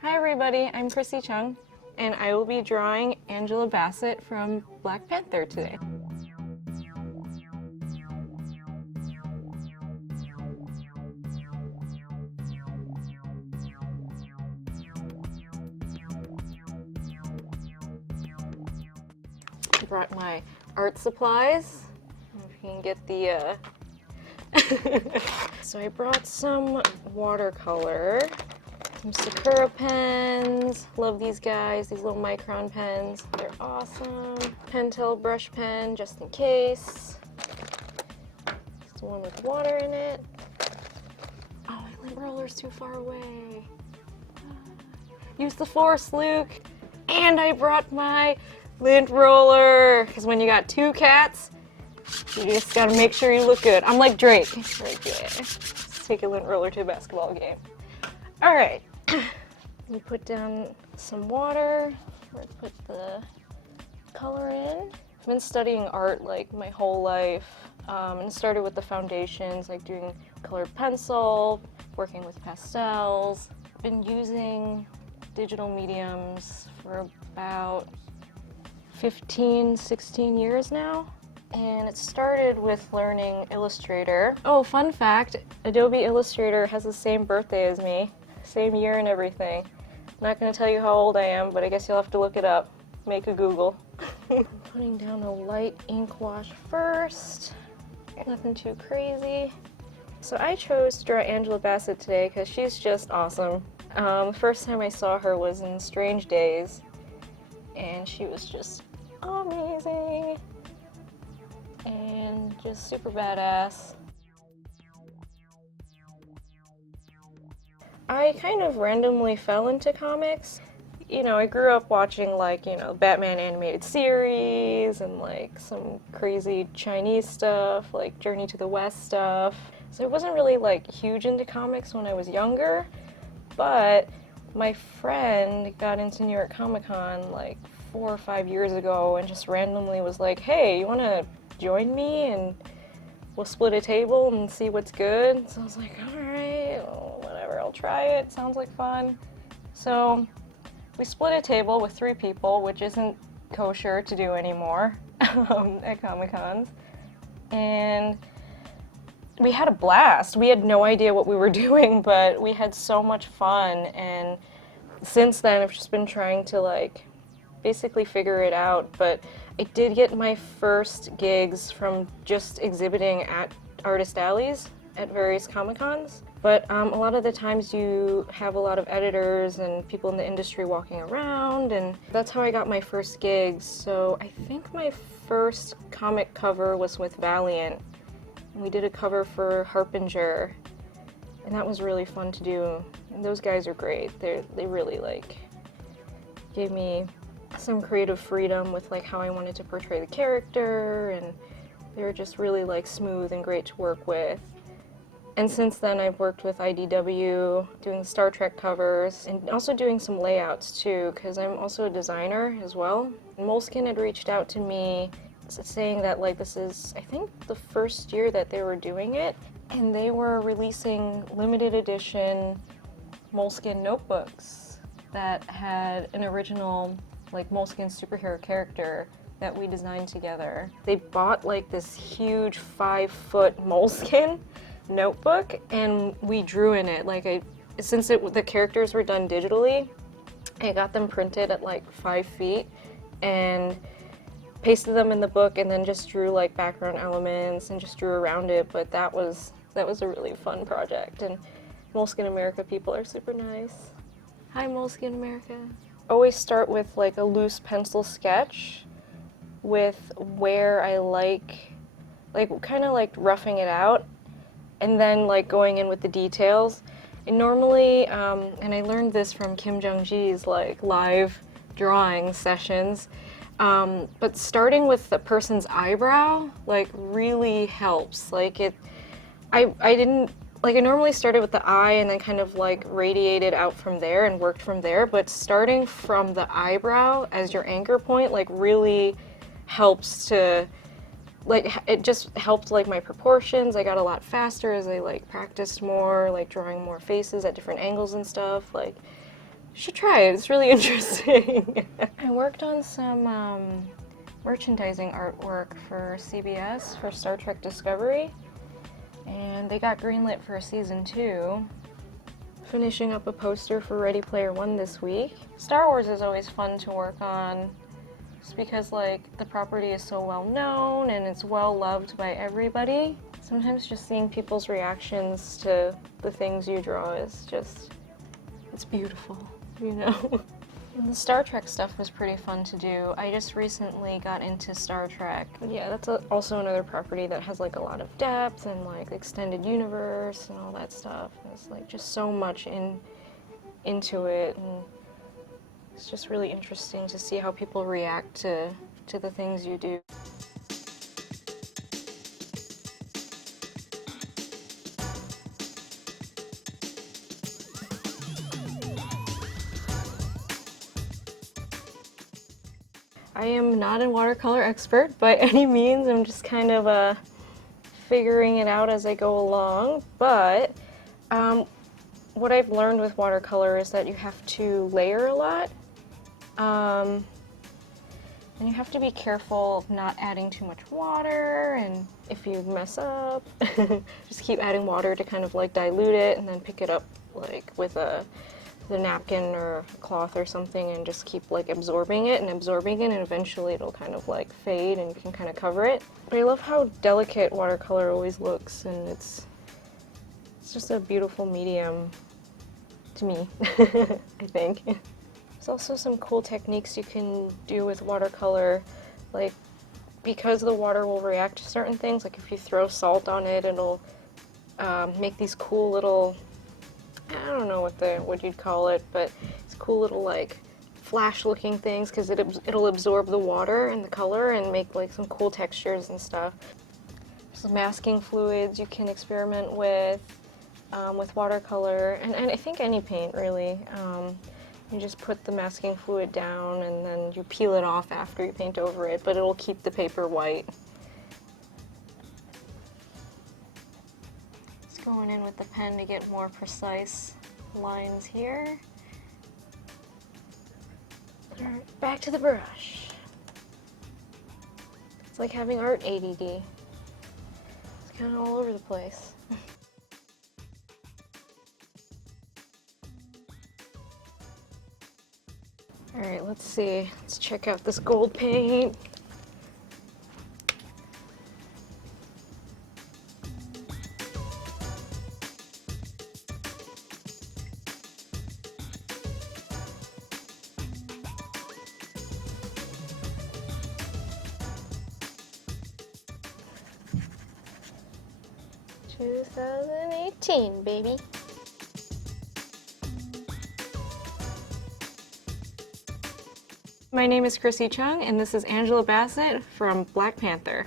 Hi everybody, I'm Cryssy Cheung, and I will be drawing Angela Bassett from Black Panther today. I brought my art supplies. If you can get the So I brought some watercolor, some Sakura pens. Love these guys, these little micron pens. They're awesome. Pentel brush pen, just in case. It's the one with water in it. Oh, my lint roller's too far away. Use the force, Luke. And I brought my lint roller, because when you got two cats, you just gotta make sure you look good. I'm like Drake. Like, yeah. Let's take a lint roller to a basketball game. All right. We put down some water. We're gonna put the color in. I've been studying art like my whole life. And it started with the foundations, like doing colored pencil, working with pastels. I've been using digital mediums for about 15, 16 years now. And it started with learning Illustrator. Oh, fun fact, Adobe Illustrator has the same birthday as me, same year and everything. I'm not gonna tell you how old I am, but I guess you'll have to look it up. Make a Google. I'm putting down a light ink wash first. Nothing too crazy. So I chose to draw Angela Bassett today because she's just awesome. The first time I saw her was in Strange Days, and she was just amazing. And just super badass. I kind of randomly fell into comics. You know, I grew up watching like, you know, Batman animated series and like some crazy Chinese stuff, like Journey to the West stuff. So I wasn't really like huge into comics when I was younger, but my friend got into New York Comic Con like 4 or 5 years ago and just randomly was like, hey, you wanna join me and we'll split a table and see what's good? So I was like, all right, well, whatever, I'll try it. Sounds like fun. So we split a table with 3 people, which isn't kosher to do anymore at Comic-Cons. And we had a blast. We had no idea what we were doing, but we had so much fun. And since then, I've just been trying to like basically figure it out. But I did get my first gigs from just exhibiting at artist alleys at various Comic-Cons. But a lot of the times you have a lot of editors and people in the industry walking around, and that's how I got my first gigs. So I think my first comic cover was with Valiant. We did a cover for Harbinger, and that was really fun to do. And those guys are great. They really like gave me some creative freedom with like how I wanted to portray the character, and they were just really like smooth and great to work with. And since then I've worked with IDW doing Star Trek covers and also doing some layouts too, because I'm also a designer as well. Moleskine had reached out to me saying that like this is I think the first year that they were doing it, and they were releasing limited edition Moleskine notebooks that had an original like Moleskine superhero character that we designed together. They bought like this huge 5-foot Moleskine notebook and we drew in it. Like since the characters were done digitally, I got them printed at like 5 feet and pasted them in the book and then just drew like background elements and just drew around it. But that was a really fun project, and Moleskine America people are super nice. Hi Moleskine America. Always start with like a loose pencil sketch with where I like kind of like roughing it out, and then like going in with the details. And normally, and I learned this from Kim Jong-ji's like live drawing sessions, but starting with the person's eyebrow like really helps. Like I normally started with the eye and then kind of like radiated out from there and worked from there, but starting from the eyebrow as your anchor point like really helps to like, it just helped, like, my proportions. I got a lot faster as I, like, practiced more, like, drawing more faces at different angles and stuff. Like, you should try it. It's really interesting. I worked on some merchandising artwork for CBS for Star Trek Discovery, and they got greenlit for season 2. Finishing up a poster for Ready Player One this week. Star Wars is always fun to work on, just because, like, the property is so well known and it's well loved by everybody. Sometimes just seeing people's reactions to the things you draw is just, it's beautiful, you know? And the Star Trek stuff was pretty fun to do. I just recently got into Star Trek. Yeah, that's also another property that has, like, a lot of depth and, like, extended universe and all that stuff. There's, like, just so much into it, and it's just really interesting to see how people react to the things you do. I am not a watercolor expert by any means. I'm just kind of figuring it out as I go along, but what I've learned with watercolor is that you have to layer a lot. And you have to be careful of not adding too much water, and if you mess up, just keep adding water to kind of, like, dilute it, and then pick it up, like, with a napkin or a cloth or something, and just keep, like, absorbing it, and eventually it'll kind of, like, fade and you can kind of cover it. But I love how delicate watercolor always looks, and it's just a beautiful medium to me, I think. There's also some cool techniques you can do with watercolor, like, because the water will react to certain things, like if you throw salt on it, it'll make these cool little, I don't know what you'd call it, but it's cool little, like, flash-looking things, because it'll absorb the water and the color and make, like, some cool textures and stuff. Some masking fluids you can experiment with watercolor, and I think any paint, really. You just put the masking fluid down and then you peel it off after you paint over it, but it'll keep the paper white. Just going in with the pen to get more precise lines here. Alright, back to the brush. It's like having art ADD. It's kind of all over the place. Alright, let's see. Let's check out this gold paint. "2018, baby." My name is Cryssy Cheung, and this is Angela Bassett from Black Panther.